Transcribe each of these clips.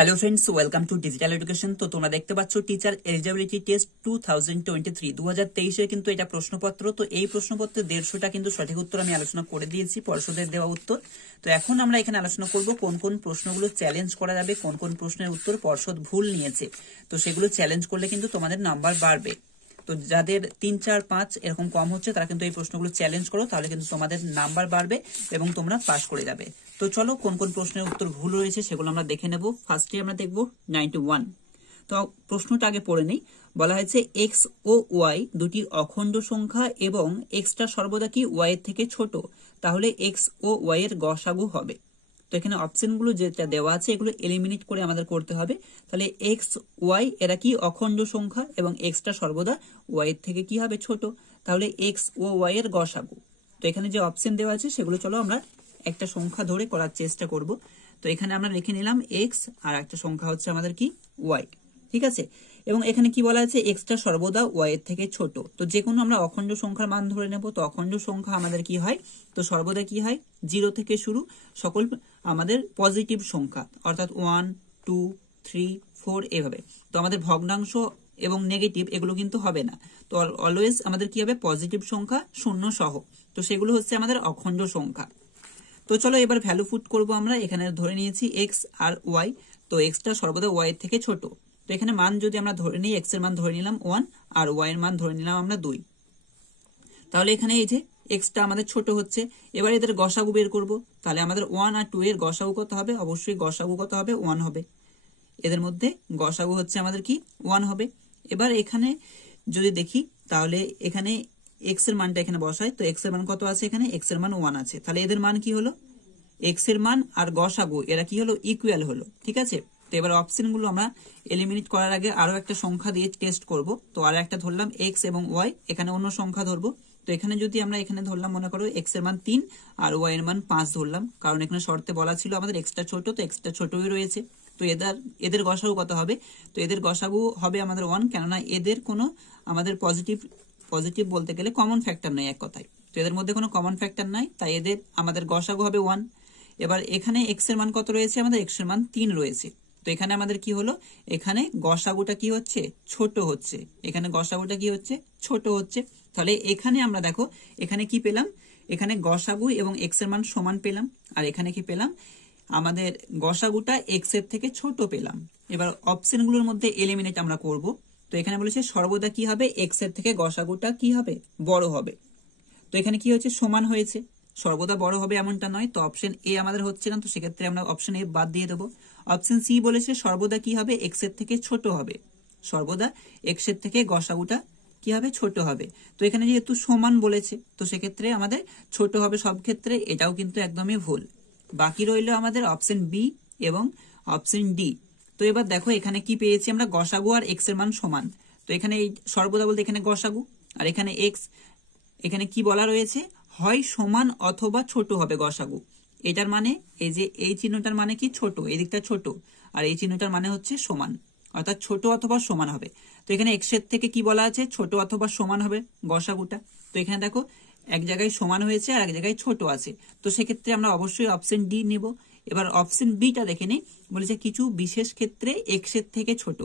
Hello friends, welcome to digital education. তো তোমরা দেখতে পাচ্ছ টিচার এলিজিবিলিটি টেস্ট 2023 2023 কিন্তু এটা প্রশ্নপত্র। তো এই প্রশ্নপত্রে 150টা কিন্তু সঠিক উত্তর আমি আলোচনা করে দিয়েছি, পর্ষদের দেওয়া উত্তর। তো এখন আমরা এখানে আলোচনা করব কোন কোন প্রশ্নগুলো চ্যালেঞ্জ করা যাবে, কোন কোন প্রশ্নের উত্তর পর্ষদ ভুল নিয়েছে। তো সেগুলো চ্যালেঞ্জ করলে কিন্তু তোমাদের নাম্বার বাড়বে। তো যাদের 3, 4, 5 এরকম কম হচ্ছে তারা কিন্তু এই প্রশ্নগুলো চ্যালেঞ্জ করো, তাহলে কিন্তু তোমাদের নাম্বার বাড়বে এবং তোমরা পাস করে যাবে। তো চলো কোন কোন প্রশ্নের উত্তর ভুল রয়েছে সেগুলো আমরা দেখে নেব। ফার্স্টে আমরা দেখব 91। তো প্রশ্নটা আগে পড়ে নেই। বলা হয়েছে এক্স ও ওয়াই দুটি অখণ্ড সংখ্যা এবং এক্সটা সর্বদা কি ওয়াই এর থেকে ছোট, তাহলে এক্স ও ওয়াই এর গসাগু হবে। তো এখানে অপশনগুলো যেটা দেওয়া আছে এগুলো এলিমিনেট করে আমাদের করতে হবে। তাহলে এক্স ওয়াই এরা কি অখণ্ড সংখ্যা এবং এক্সটা সর্বদা ওয়াই এর থেকে কি হবে ছোট, তাহলে এক্স ও ওয়াই এর গসাগু। তো এখানে যে অপশন দেওয়া আছে সেগুলো চলো আমরা একটা সংখ্যা ধরে করার চেষ্টা করব। তো এখানে আমরা লিখে নিলাম এক্স আর একটা সংখ্যা হচ্ছে আমাদের কি ওয়াই, ঠিক আছে। এবং এখানে কি বলা আছে এক্সটা সর্বদা ওয়াই এর থেকে ছোট। তো যে কোনো আমরা অখণ্ড সংখ্যার মান ধরে নেব। তো অখণ্ড সংখ্যা আমাদের কি হয়, তো সর্বদা কি হয় 0 থেকে শুরু, সকল আমাদের পজিটিভ সংখ্যা, অর্থাৎ 1, 2, 3, 4 এভাবে। তো আমাদের ভগ্নাংশ এবং নেগেটিভ এগুলো কিন্তু হবে না। তো অলওয়েজ আমাদের কি হবে পজিটিভ সংখ্যা শূন্য সহ। তো সেগুলো হচ্ছে আমাদের অখণ্ড সংখ্যা। তো চলো এবার ভ্যালু পুট করব আমরা। এখানে ধরে নিয়েছি এক্স আর ওয়াই। তো এক্সটা সর্বদা ওয়াই এর থেকে ছোট। তো এখানে মান যদি আমরা ধরে নিই, এক্স এর মান ধরে নিলাম 1 আর ওয়াই এর মান ধরে নিলাম আমরা 2। তাহলে এখানে এই যে এক্সটা আমাদের ছোট হচ্ছে। এবার এদের গসাগু বের করব। তাহলে আমাদের 1 আর 2 এর গসাগু কত হবে, অবশ্যই গসাগু কত হবে 1 হবে। এদের মধ্যে গসাগু হচ্ছে আমাদের কি 1 হবে। এবার এখানে যদি দেখি তাহলে এখানে এক্স এর মানটা এখানে বসাই। তো এক্স এর মান কত আছে, এখানে এক্স এর মান 1 আছে। তাহলে এদের মান কি হলো, এক্স এর মান আর গসাগু এরা কি হলো, ইকুয়াল হলো, ঠিক আছে। তো এবার অপশন গুলো আমরা এলিমিনেট করার আগে আরো একটা সংখ্যা দিয়ে টেস্ট করব। তো আর একটা ধরলাম এক্স এবং ওয়াই, এখানে অন্য সংখ্যা ধরবো। তো এখানে যদি আমরা এখানে ধরলাম, মনে করো এক্স এর মান 3 আর ওয়াই এর মান 5 ধরলাম, কারণ এখানে শর্তে বলা ছিল আমাদের এক্সটা ছোট, তো এক্সটা ছোটই রয়েছে। তো এদের গসাগু কত হবে, তো এদের গসাগু হবে আমাদের 1, কেননা এদের কোনো আমাদের পজিটিভ বলতে গেলে কমন ফ্যাক্টর নেই এক কথায়। তো এদের মধ্যে কোনো কমন ফ্যাক্টর নাই, তাই এদের আমাদের গসাগু হবে 1। এবার এখানে এক্স এর মান কত রয়েছে, আমাদের এক্স এর মান 3 রয়েছে। তো এখানে আমাদের কি হলো, এখানে গসাগুটা কি হচ্ছে, ছোট হচ্ছে। এখানে গসাগুটা কি হচ্ছে, ছোট হচ্ছে। তাহলে এখানে আমরা দেখো এখানে কি পেলাম, এখানে গসাগু এবং এক্স এর মান সমান পেলাম। আর এখানে কি পেলাম, আমাদের গসাগুটা এক্স এর থেকে ছোট পেলাম। এবার অপশন গুলোর মধ্যে এলিমিনেট আমরা করব। তো এখানে বলেছে সর্বদা কি হবে, এক্স এর থেকে গসাগুটা কি হবে, বড় হবে। তো এখানে কি হয়েছে, সমান হয়েছে। সর্বদা বড় হবে এমনটা নয়। তো অপশন এ আমাদের হচ্ছে না, তো সেক্ষেত্রে আমরা অপশন এ বাদ দিয়ে দেবো। অপশন সি বলেছে সর্বদা কি হবে, এক্স এর থেকে ছোট হবে। সর্বদা এক্স এর থেকে গসাগুটা কি হবে, ছোট হবে। তো এখানে যেহেতু সমান বলেছে, তো সেক্ষেত্রে আমাদের ছোট হবে সব ক্ষেত্রে, এটাও কিন্তু একদমই ভুল। বাকি রইল আমাদের অপশন বি এবং অপশন ডি। তো এবার দেখো এখানে কি পেয়েছি আমরা, গসাগু আর এক্স এর মান সমান। তো এখানে এই সর্বদা বলতে এখানে গসাগু আর এখানে এক্স, এখানে কি বলা রয়েছে, হয় সমান অথবা ছোট হবে গসাগু। এটার মানে এই যে এই চিহ্নটার মানে কি ছোট, এই দিকটা ছোট, আর এই চিহ্নটার মানে হচ্ছে সমান, অর্থাৎ ছোট অথবা সমান হবে। তো এখানে এক্স এর থেকে কি বলা আছে, ছোট অথবা সমান হবে গসাগুটা। তো এখানে দেখো এক জায়গায় সমান হয়েছে আর এক জায়গায় ছোট আছে। তো সেক্ষেত্রে আমরা অবশ্যই অপশন ডি নিব। এবার অপশন বিটা দেখে নেই, বলেছে কিছু বিশেষ ক্ষেত্রে এক্স এর থেকে ছোট।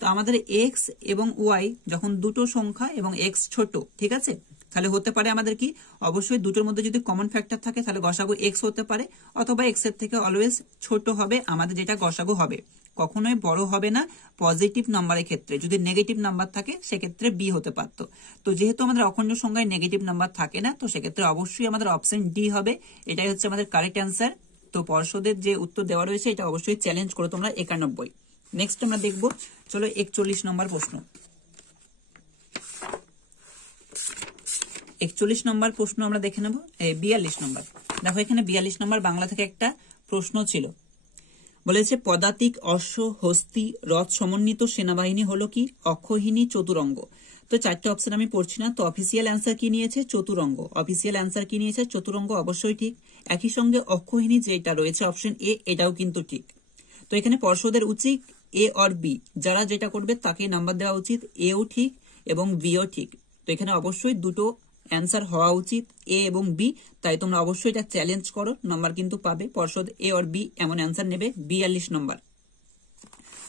তো আমাদের এক্স এবং ওয়াই যখন দুটো সংখ্যা এবং এক্স ছোট, ঠিক আছে, তাহলে হতে পারে আমাদের কি, অবশ্যই দুটোর মধ্যে যদি কমন ফ্যাক্টর থাকে তাহলে গসাগু এক্স হতে পারে, অথবা এক্স এর থেকে অলওয়েজ ছোট হবে আমাদের যেটা গসাগু হবে, কখনোই বড় হবে না। পজিটিভ নাম্বারের ক্ষেত্রে যদি নেগেটিভ নাম্বার থাকে সেক্ষেত্রে বি হতে পারতো। তো যেহেতু আমাদের অখণ্ড সংখ্যায় নেগেটিভ নাম্বার থাকে না, তো সেক্ষেত্রে অবশ্যই আমাদের অপশন ডি হবে। এটাই হচ্ছে আমাদের কারেক্ট অ্যান্সার। তো পর্ষদের যে উত্তর দেওয়া রয়েছে এটা অবশ্যই চ্যালেঞ্জ করো তোমরা 91। নেক্সট আমরা দেখবো, চলো 41 নম্বর প্রশ্ন। 41 নম্বর প্রশ্ন আমরা দেখে নেব। 42 নম্বর দেখো, এখানে 42 নম্বর বাংলা থেকে একটা প্রশ্ন ছিল। বলেছে পদাতিক অশ্ব হস্তি রথ সমন্বিত সেনাবাহিনী হলো কি, অক্ষহিনী চতুরঙ্গ। তো চারটে অপশন আমি পড়ছি না। তো অফিসিয়াল অ্যান্সার কি নিয়েছে, চতুরঙ্গ। অফিসিয়াল অ্যান্সার কি নিয়েছে, চতুরঙ্গ, অবশ্যই ঠিক। একই সঙ্গে অক্ষহিনী যেটা রয়েছে অপশন এ, এটাও কিন্তু ঠিক। তো এখানে পর্ষদের উচিত এ অর বি, যারা যেটা করবে তাকে নাম্বার দেওয়া উচিত। এও ঠিক এবং বিও ঠিক। তো এখানে অবশ্যই দুটো অ্যান্সার হওয়া উচিত, এ এবং বি। তাই তোমরা অবশ্যই এটা চ্যালেঞ্জ করো, নাম্বার কিন্তু পাবে। পর্ষদ এ অর বি এমন অ্যান্সার নেবে 42 নম্বর।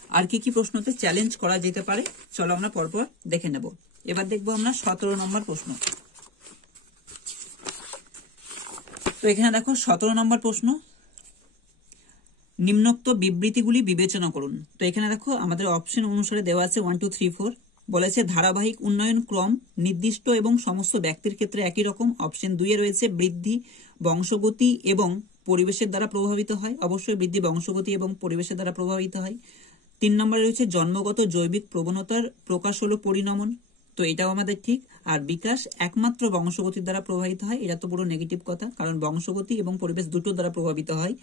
আর কি কি প্রশ্নতে চ্যালেঞ্জ করা যেতে পারে চলো আমরা পরপর দেখে নেব। এবার দেখবো আমরা 17 নম্বর প্রশ্ন। তো এখানে দেখো 17 নম্বর প্রশ্ন, নিম্নোক্ত বিবৃতিগুলি বিবেচনা করুন। তো এখানে দেখো আমাদের অপশন অনুসারে দেওয়া আছে 1 2 3 4। বলেছে ধারাবাহিক উন্নয়ন ক্রম নির্দিষ্ট এবং সমস্ত ব্যক্তির ক্ষেত্রে একই রকম। অপশন 2 এ রয়েছে বৃদ্ধি বংশগতি এবং পরিবেশের দ্বারা প্রভাবিত হয়। অবশ্যই বৃদ্ধি বংশগতি এবং পরিবেশের দ্বারা প্রভাবিত হয়। 3 নম্বরে রয়েছে জন্মগত জৈবিক প্রবণতার প্রকাশ হলো পরিণমন। তো এটাও আমাদের ঠিক। আর বিকাশ একমাত্র বংশগতির দ্বারা প্রভাবিত হয়, এটা তো পুরো নেগেটিভ কথা, কারণ বংশগতি এবং পরিবেশ দুটোর দ্বারা প্রভাবিত হয়।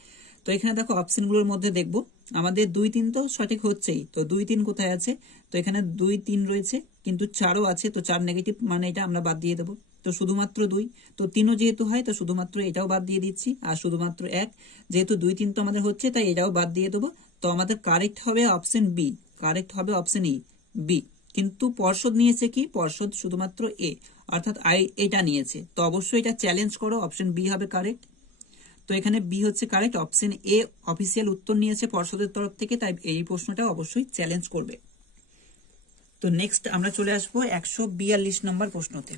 তো এখানে দেখো অপশনগুলোর মধ্যে দেখবো আমাদের 2 3 তো সঠিক হচ্ছেই। তো 2 3 কোথায় আছে? তো এখানে 2 3 রয়েছে, কিন্তু 4ও আছে। তো 4 নেগেটিভ, মানে এটা আমরা বাদ দিয়ে দেবো। তো শুধুমাত্র 2, তো 3ও যেহেতু হয় তো শুধুমাত্র এটাও বাদ দিয়ে দিচ্ছি। আর শুধুমাত্র 1, যেহেতু 2 3 তো আমাদের হচ্ছে, তাই এটাও বাদ দিয়ে দেবো। তো আমাদের কারেক্ট হবে অপশন বি, কারেক্ট হবে অপশন বি। কিন্তু পর্ষদ নিয়েছে কি? পর্ষদ শুধুমাত্র এ, অর্থাৎ এটা নিয়েছে। তো অবশ্যই এটা চ্যালেঞ্জ করো, অপশন বি হবে কারেক্ট। তো এখানে বি হচ্ছে কারেক্ট। অপশন এ অফিসিয়াল উত্তর নিয়েছে পর্ষদের তরফ থেকে, তাই এই প্রশ্নটা অবশ্যই চ্যালেঞ্জ করবে। তো নেক্সট আমরা চলে আসবো 142 নম্বর প্রশ্নতে।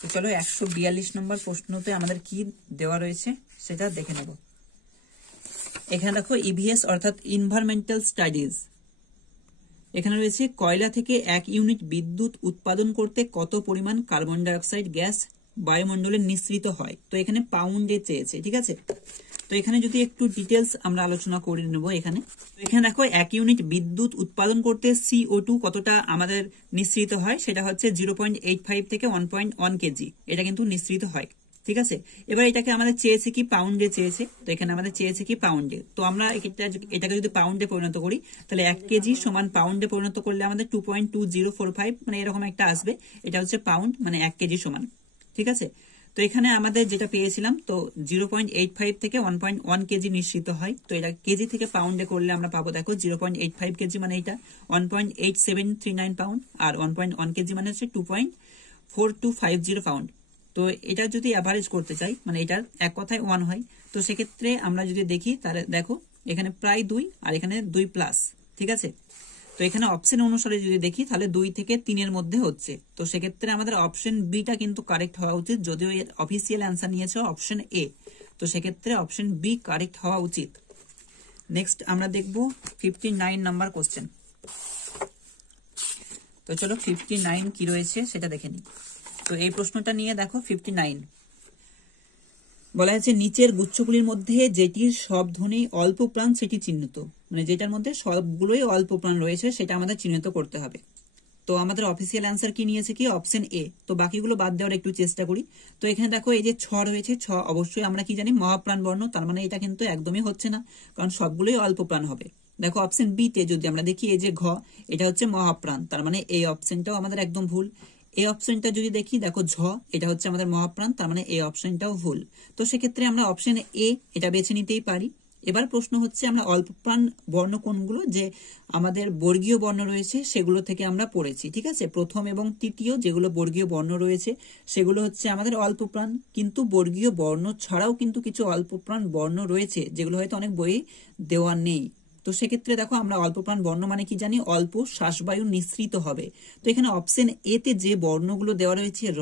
তো চলো 142 নম্বর প্রশ্নতে আমাদের কি দেওয়া রয়েছে সেটা দেখে নেব। এখানে দেখো ইভিএস অর্থাৎ ইনভায়রনমেন্টাল স্টাডিজ। এখানে রয়েছে কয়লা থেকে 1 ইউনিট বিদ্যুৎ উৎপাদন করতে কত পরিমাণ কার্বন ডাই অক্সাইড গ্যাস বায়ুমণ্ডলে নিঃসৃত হয়। তো এখানে পাউন্ডে চেয়েছে, ঠিক আছে। তো এখানে যদি একটু ডিটেলস আমরা আলোচনা করে নেব। এখানে দেখো 1 ইউনিট বিদ্যুৎ উৎপাদন করতে CO2 কতটা আমাদের নিঃসৃত হয়, সেটা হচ্ছে 0.85 থেকে 1.1 কেজি, এটা কিন্তু নিঃসৃত হয়, ঠিক আছে। এবার এটাকে আমাদের চেয়েছে কি? পাউন্ডে চেয়েছে। তো এখানে আমাদের চেয়েছে কি? পাউন্ডে। তো আমরা এটাকে যদি পাউন্ডে পরিণত করি, তাহলে 1 কেজি সমান পাউন্ডে পরিণত করলে আমাদের 2.2045 মানে এরকম একটা আসবে। এটা হচ্ছে পাউন্ড, মানে 1 কেজি সমান, ঠিক আছে। তো এখানে আমাদের যেটা পেয়েছিলাম, তো 0.85 থেকে 1.1 কেজি নিঃসৃত হয়। তো এটা কেজি থেকে পাউন্ডে করলে আমরা পাবো, দেখো 0.85 কেজি মানে এটা 1.8739 পাউন্ড, আর 1.1 কেজি মানে হচ্ছে 2.4250 পাউন্ড। তো এটা যদি অ্যাভারেজ করতে চাই, মানে এটার এক কথায় 1 হয়, তো সেক্ষেত্রে আমরা যদি দেখি তাহলে দেখো এখানে প্রায় 2 আর এখানে 2 প্লাস, ঠিক আছে। তো এখানে অপশন অনুসারে যদি দেখি তাহলে 2 থেকে 3 এর মধ্যে হচ্ছে। তো সেক্ষেত্রে আমাদের অপশন বিটা কিন্তু কারেক্ট হওয়া উচিত, যদিও এর অফিসিয়াল অ্যান্সার নিয়েছে অপশন এ। তো সেক্ষেত্রে অপশন বি কারেক্ট হওয়া উচিত। নেক্সট আমরা দেখব 59 নাম্বার কোশ্চেন। তো চলো 59 কি রয়েছে সেটা দেখে নিই। তো এই প্রশ্নটা নিয়ে দেখো 59 বলা হয়েছে নিচের গুচ্ছগুলির মধ্যে যেটির সব ধ্বনি অল্প প্রাণ সেটি চিহ্নিত, মানে যেটার মধ্যে সবগুলোই অল্প প্রাণ রয়েছে সেটা আমাদের চিহ্নিত করতে হবে। তো আমাদের অফিসিয়াল অ্যান্সার কি নিয়েছে কি? Option A. তো বাকিগুলো বাদ দেওয়ার একটু চেষ্টা করি। তো এখানে দেখো এই যে 6 রয়েছে, 6 অবশ্যই আমরা কি জানি? মহাপ্রাণ বর্ণ, তার মানে এটা কিন্তু একদমই হচ্ছে না, কারণ সবগুলোই অল্প প্রাণ হবে। দেখো অপশন বি তে যদি আমরা দেখি এই যে ঘ, এটা হচ্ছে মহাপ্রাণ, তার মানে এই অপশনটাও আমাদের একদম ভুল। এই অপশনটা যদি দেখি, দেখো ঝ, এটা হচ্ছে আমাদের মহাপ্রাণ, তার মানে এই অপশনটাও ভুল। তো সেক্ষেত্রে আমরা অপশন এ এটা বেছে নিতেই পারি। এবার প্রশ্ন হচ্ছে আমরা অল্প প্রাণ বর্ণ কোনগুলো, যে আমাদের বর্গীয় বর্ণ রয়েছে সেগুলো থেকে আমরা পড়েছি, ঠিক আছে। প্রথম এবং তৃতীয় যেগুলো বর্গীয় বর্ণ রয়েছে সেগুলো হচ্ছে আমাদের অল্প প্রাণ, কিন্তু বর্গীয় বর্ণ ছাড়াও কিন্তু কিছু অল্প প্রাণ বর্ণ রয়েছে যেগুলো হয়তো অনেক বইয়ে দেওয়া নেই। তো সেক্ষেত্রে দেখো আমরা অল্প প্রাণ বর্ণ মানে কি জানি? অল্প শ্বাসবায়ু নিঃসৃত হবে। তো এখানে অপশন এ তে যে বর্ণগুলো দেওয়া রয়েছে র,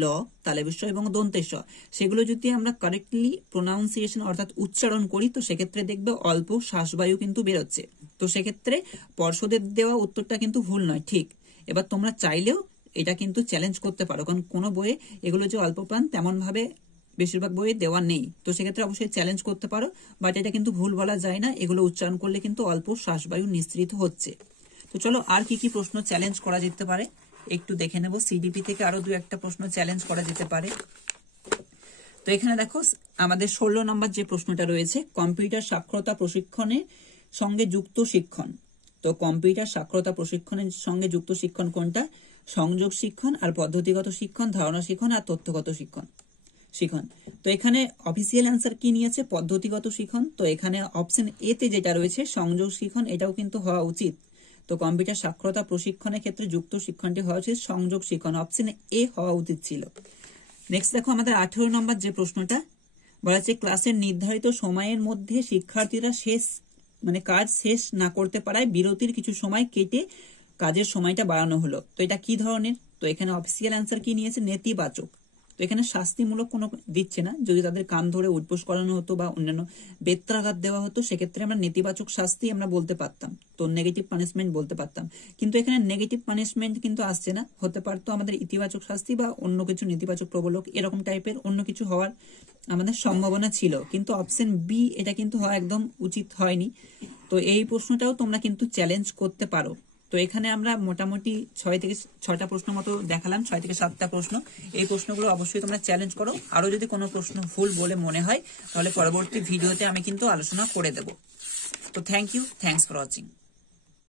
ল, তালব্য এবং দন্তেশ, সেগুলো যদি আমরা কারেক্টলি প্রোনাউন্সিয়েশন অর্থাৎ উচ্চারণ করি, তো সেক্ষেত্রে দেখবে অল্প শ্বাসবায়ু কিন্তু বেরোচ্ছে। তো সেক্ষেত্রে পর্ষদের দেওয়া উত্তরটা কিন্তু ভুল নয়, ঠিক। এবার তোমরা চাইলেও এটা কিন্তু চ্যালেঞ্জ করতে পারো, কারণ কোনো বইয়ে এগুলো যে অল্প প্রাণ তেমন ভাবে বেশিরভাগ বইয়ে দেওয়া নেই। তো সেক্ষেত্রে অবশ্যই চ্যালেঞ্জ করতে পারো, বাট এটা কিন্তু ভুল বলা যায় না, এগুলো উচ্চারণ করলে কিন্তু অল্প শ্বাসবায়ু নিঃসৃত হচ্ছে। তো চলো আর কি কি প্রশ্ন চ্যালেঞ্জ করা যেতে পারে একটু দেখে নেব। সিডিপি থেকে আরো 2-1টা প্রশ্ন চ্যালেঞ্জ করা যেতে পারে। তো এখানে দেখো আমাদের 16 নম্বর যে প্রশ্নটা রয়েছে, কম্পিউটার সাক্ষরতা প্রশিক্ষণের সঙ্গে যুক্ত শিক্ষণ। তো কম্পিউটার সাক্ষরতা প্রশিক্ষণের সঙ্গে যুক্ত শিক্ষণ কোনটা? সংযোগ শিক্ষণ, আর পদ্ধতিগত শিক্ষণ, ধারণা শিক্ষণ, আর তথ্যগত শিক্ষণ। তো এখানে অফিসিয়াল অ্যান্সার কি নিয়েছে? পদ্ধতিগত শিক্ষণ। তো এখানে অপশন এ তে যেটা রয়েছে সংযোগ শিক্ষণ, এটাও কিন্তু হওয়া উচিত। তো কম্পিউটার সাক্ষরতা প্রশিক্ষণের ক্ষেত্রে যুক্ত শিক্ষণটি হওয়া উচিত সংযোগ শিক্ষণ, অপশন এ হওয়া উচিত ছিল। নেক্সট দেখো আমাদের 18 নম্বর যে প্রশ্নটা বলা হচ্ছে ক্লাসের নির্ধারিত সময়ের মধ্যে শিক্ষার্থীরা শেষ মানে কাজ শেষ না করতে পারায় বিরতির কিছু সময় কেটে কাজের সময়টা বাড়ানো হলো। তো এটা কি ধরনের? তো এখানে অফিসিয়াল অ্যান্সার কি নিয়েছে? নেতিবাচক। তো এখানে শাস্তিমূলক কোনো দিচ্ছে না। যদি তাদের কান ধরে উঠবোস করানো হতো বা অন্যান্য বেত্রাঘাত দেওয়া হতো, সেক্ষেত্রে আমরা নেতিবাচক শাস্তি আমরা বলতে পারতাম, তো নেগেটিভ পানিশমেন্ট বলতে পারতাম। কিন্তু এখানে নেগেটিভ পানিশমেন্ট কিন্তু আসছে না, হতে পারতো আমাদের ইতিবাচক শাস্তি বা অন্য কিছু নেতিবাচক প্রবলক এরকম টাইপের অন্য কিছু হওয়ার আমাদের সম্ভাবনা ছিল। কিন্তু অপশন বি এটা কিন্তু হওয়া একদম উচিত হয়নি। তো এই প্রশ্নটাও তোমরা কিন্তু চ্যালেঞ্জ করতে পারো। তো এখানে আমরা মোটামুটি 6 থেকে 6টা প্রশ্ন মতো দেখালাম, 6 থেকে 7টা প্রশ্ন। এই প্রশ্নগুলো অবশ্যই তোমরা চ্যালেঞ্জ করো। আরো যদি কোনো প্রশ্ন ভুল বলে মনে হয় তাহলে পরবর্তী ভিডিওতে আমি কিন্তু আলোচনা করে দেব। তো thank you, thanks for watching.